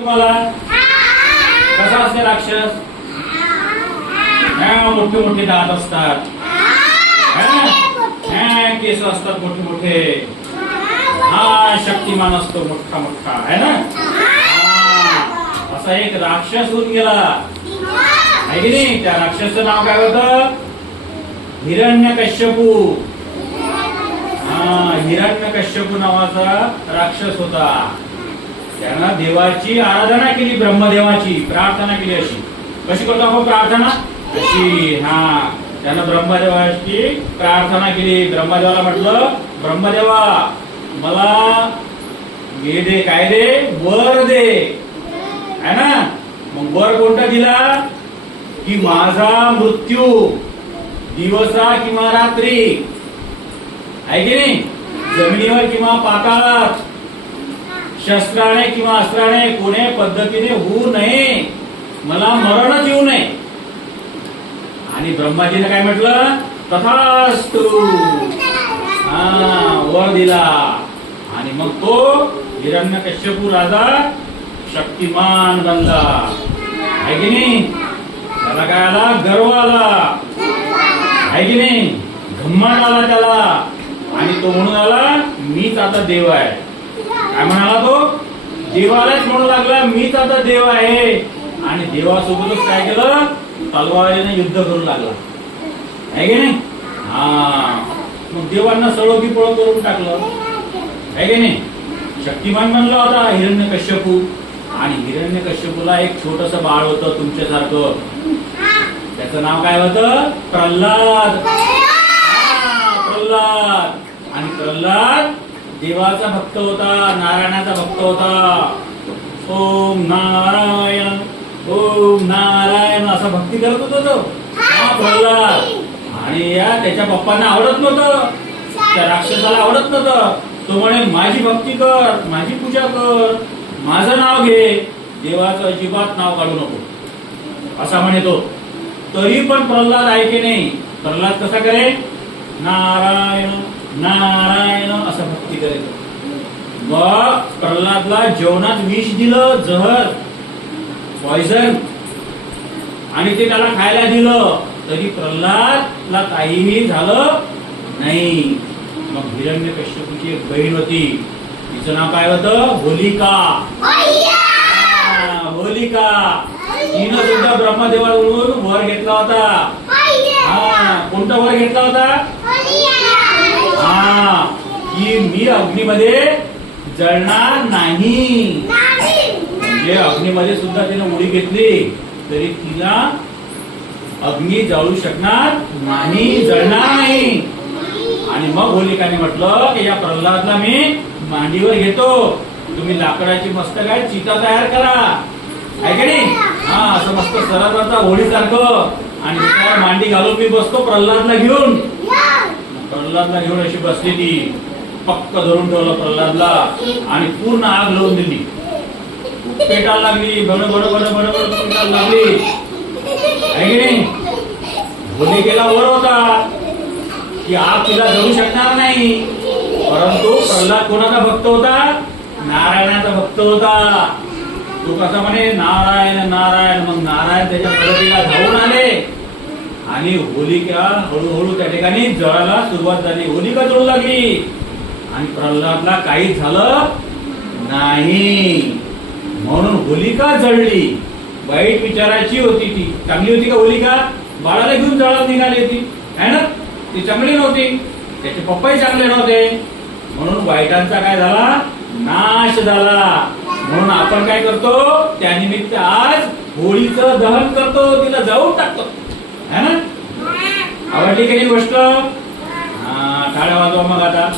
तुम्हाला? कसा असते राक्षस? हा, मोठे मोठे दात असतात. हा, केस असतात मोठे मोठे. हा शक्तिमान असतो मोठा मोठा है ना? असा एक राक्षस होऊन गेला. आहे की नाही? त्या राक्षसाचं नाव काय होत? हिरण्य कश्यपू हा हिरण्य कश्यपू नावाचा राक्षस होता. त्यांना देवाची आराधना केली ब्रह्मदेवाची प्रार्थना केली अशी. कशी करतो आपण प्रार्थना? अशी हा. त्यानं ब्रह्मदेवाची प्रार्थना केली. ब्रह्मदेवाला म्हटलं ब्रह्मदेवा मला हे दे काय दे? वर दे. है ना? मग वर कोणता दिला? की माझा मृत्यू दिवसा किंवा रात्री. आहे की नाही? जमिनीवर किंवा पाताळात. शस्त्राने किंवा अस्त्राने कोणे पद्धतीने होऊ नये. मला मरणच येऊ नये. आणि ब्रह्माजीने काय म्हटलं? तथास्तु. हा वर दिला. आणि मग तो हिरण्य कश्यपू राजा शक्तिमान बनला. आहे की नाही? त्याला काय आला? गर्व आला. आहे की नाही? घम्माट आला त्याला. आणि तो म्हणून आला मीच आता देव आहे. काय म्हणाला तो? देवालाच म्हणू लागला मीच आता देव आहे. आणि देवासोबतच काय केलं? तलवारीने युद्ध करू लागला. आहे की नाही? हा. मग देवांना सळोगी पळ करून टाकलं. आहे की नाही? शक्तिमान म्हणलं होता हिरण्य कश्यपू आणि हिरण्य कश्यपूला एक छोटस बाळ होतं तुमच्यासारखं. त्याचं नाव काय होतं? प्रल्हाद! हा, प्रल्हाद. आणि प्रल्हाद देवाचा भक्त होता नारायणाचा भक्त होता. ओम नारायण ओम नारायण असा भक्ती करत होता तो. हा प्रल्हाद. आणि या त्याच्या पप्पांना आवडत नव्हतं. त्या राक्षसाला आवडत नव्हतं. तो म्हणे माझी भक्ती कर माझी पूजा कर माझं नाव घे. देवाचं अजिबात नाव काढू नको. असा म्हणे तो. तरी पण प्रल्हाद ऐके नाही? प्रल्हाद कसा करे नारायण. नारायण असं भक्ती करायचं मग प्रल्हादला जेवणात विष दिलं जहर पॉइझन आणि ते त्याला खायला दिलं तरी प्रल्हादला काहीही झालं नाही. मग हिरण्य कश्यपूची एक बहीण होती. तिचं नाव काय होतं? होलिका. होलिका. तिनं सुद्धा ब्रह्मदेवावरून वर घेतला होता. हा कोणता वर घेतला होता? मी अग्नीमध्ये जळणार नाही. म्हणजे अग्नीमध्ये सुद्धा तिने उडी घेतली तरी तिला अग्नी जाळू शकणार नाही जळणार नाही. आणि मग होलिकाने म्हटलं की या प्रल्हादला मी मांडीवर घेतो. तुम्ही लाकडाची मस्त काय चिता तयार करा. आहे का नाही? हा असं मस्त सरळ होळीसारखं. आणि त्यावर मांडी घालून मी बसतो प्रल्हादला घेऊन. प्रल्हादला घेऊन अशी बसली ती. पक्क धरून ठेवलं प्रल्हादला आणि पूर्ण आग लावून दिली. पेटायला लागली बड बड बड बड बड पेटायला लागली. आहे की वर होता. की आग तिला धरू शकणार नाही. परंतु प्रल्हाद कोणाचा भक्त होता? नारायणाचा भक्त होता. तो कसा म्हणे नारायण नारायण. मग नारायण त्याच्या मदतीला धावून आले. आणि होलिका हळूहळू त्या ठिकाणी जळायला सुरुवात झाली. होलिका जळू लागली. आणि प्रल्हादला काहीच झालं नाही. म्हणून होलिका जळली. वाईट विचाराची होती ती. चांगली होती का होलिका? बाळाला घेऊन जळत निघाली होती. है ना? ती चांगली नव्हती. त्याचे पप्पाही चांगले नव्हते. म्हणून वाईटांचा काय झाला? नाश झाला. म्हणून आपण काय करतो? त्यानिमित्त आज होळीचं दहन करतो. तिला जाऊन टाकतो. है ना? आवडली की ही गोष्ट? हा टाळ्या वाजवा मग आता.